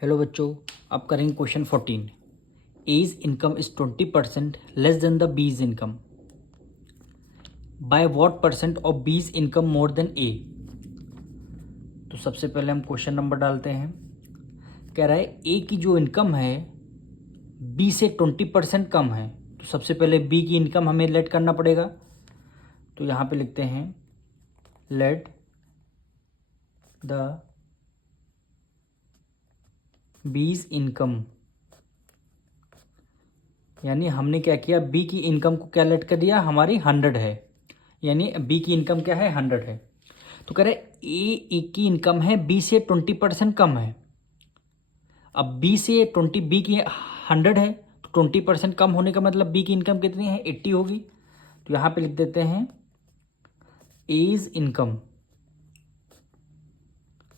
Hello बच्चों, आप करेंगे question 14। A's income is 20% less than the B's income. By what percent of B's income more than A. तो सबसे पहले हम क्वेश्चन नंबर डालते हैं। कह रहा है ए की जो इनकम है बी से 20% कम है। तो सबसे पहले बी की इनकम हमें लेट करना पड़ेगा। तो यहाँ पे लिखते हैं लेट द बीज इनकम, यानी हमने क्या किया, बी की इनकम को क्या लेट कर दिया, हमारी 100 है, यानी बी की इनकम क्या है, 100 है। तो कह रहे ए की इनकम है बी से 20% कम है। अब बी से 20, बी की 100 है तो 20% कम होने का मतलब बी की इनकम कितनी है, 80 होगी। तो यहाँ पे लिख देते हैं एज इनकम,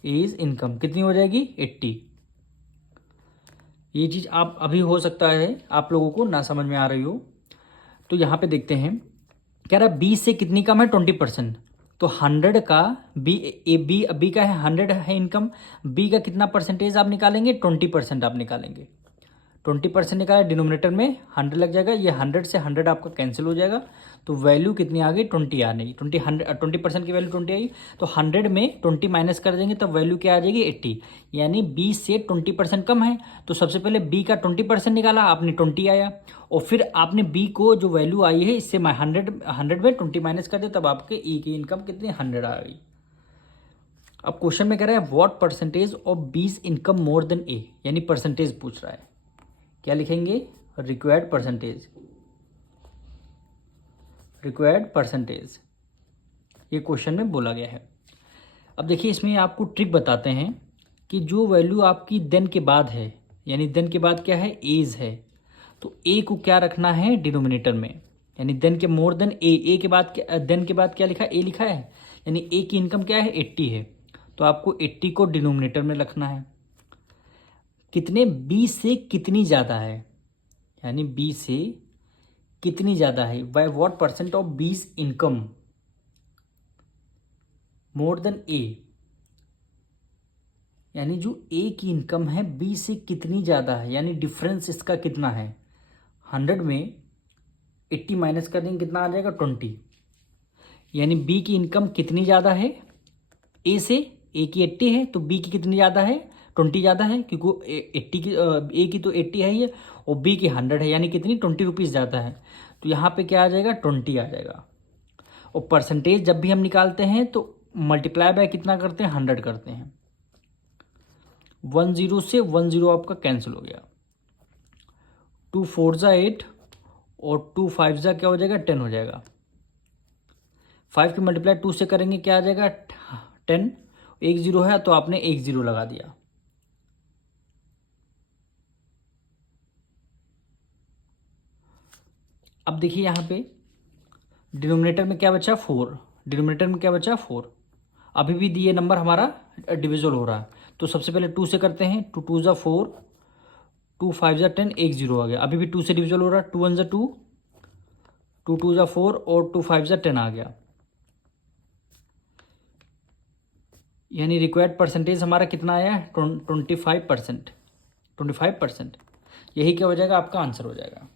एज इनकम कितनी हो जाएगी, 80। ये चीज़ आप अभी हो सकता है आप लोगों को ना समझ में आ रही हो। तो यहाँ पे देखते हैं, कह रहा बी से कितनी कम है, 20%। तो 100 का बी का है 100 है इनकम, बी का कितना परसेंटेज आप निकालेंगे, 20% आप निकालेंगे। 20% निकाला, डिनोमिनेटर में 100 लग जाएगा, ये 100 से 100 आपका कैंसिल हो जाएगा। तो वैल्यू कितनी आ गई, 20 आ गई। 20% की वैल्यू 20 आई। तो 100 में 20 माइनस कर देंगे तब वैल्यू क्या आ जाएगी, 80। यानी बी से 20% कम है। तो सबसे पहले बी का 20% निकाला आपने, 20 आया। और फिर आपने बी को जो वैल्यू आई है इससे 100 में 20 माइनस कर दे तब आपके ई की इनकम कितनी, 100 आ गई। अब क्वेश्चन में कह रहा है what percentage of B's income more than A, यानी परसेंटेज पूछ रहा है। क्या लिखेंगे, रिक्वायर्ड परसेंटेज, रिक्वायर्ड परसेंटेज, ये क्वेश्चन में बोला गया है। अब देखिए इसमें आपको ट्रिक बताते हैं कि जो वैल्यू आपकी देन के बाद है, यानी देन के बाद क्या है, एज है, तो ए को क्या रखना है, डिनोमिनेटर में। यानी देन के मोर देन ए के बाद क्या, देन के बाद क्या लिखा, ए लिखा है, यानी ए की इनकम क्या है, 80 है। तो आपको 80 को डिनोमिनेटर में रखना है। कितने, बी से कितनी ज़्यादा है, यानी बी से कितनी ज़्यादा है, by what percent of B's income more than A, यानी जो ए की इनकम है बी से कितनी ज़्यादा है, यानी डिफरेंस इसका कितना है। 100 में 80 माइनस कर देंगे, कितना आ जाएगा, 20। यानी बी की इनकम कितनी ज़्यादा है ए से, ए की 80 है तो बी की कितनी ज़्यादा है, 20 ज़्यादा है, क्योंकि 80 की ए की तो 80 है ये, और बी की 100 है, यानी कितनी, 20 रुपीज़ ज़्यादा है। तो यहाँ पे क्या आ जाएगा, 20 आ जाएगा। और परसेंटेज जब भी हम निकालते हैं तो मल्टीप्लाई बाय कितना करते हैं, 100 करते हैं। 10 से 10 आपका कैंसिल हो गया। 2 4 जा 8 और 2 5 जा क्या हो जाएगा, 10 हो जाएगा। 5 की मल्टीप्लाई 2 से करेंगे क्या आ जाएगा, 10। 1 0 है तो आपने 1 0 लगा दिया। अब देखिए यहाँ पे डिनोमिनेटर में क्या बचा, 4। डिनोमिनेटर में क्या बचा, 4। अभी भी दिए नंबर हमारा डिविजल हो रहा है। तो सबसे पहले 2 से करते हैं, 2 2 जा 4, 2 5 जा 10, 1 0 आ गया। अभी भी 2 से डिविजल हो रहा है, 2 1 जा 2, 2 2 जा 4 और 2 5 जा 10 आ गया। यानी रिक्वायर्ड परसेंटेज हमारा कितना आया है, 25%। 25%, यही क्या हो जाएगा, आपका आंसर हो जाएगा।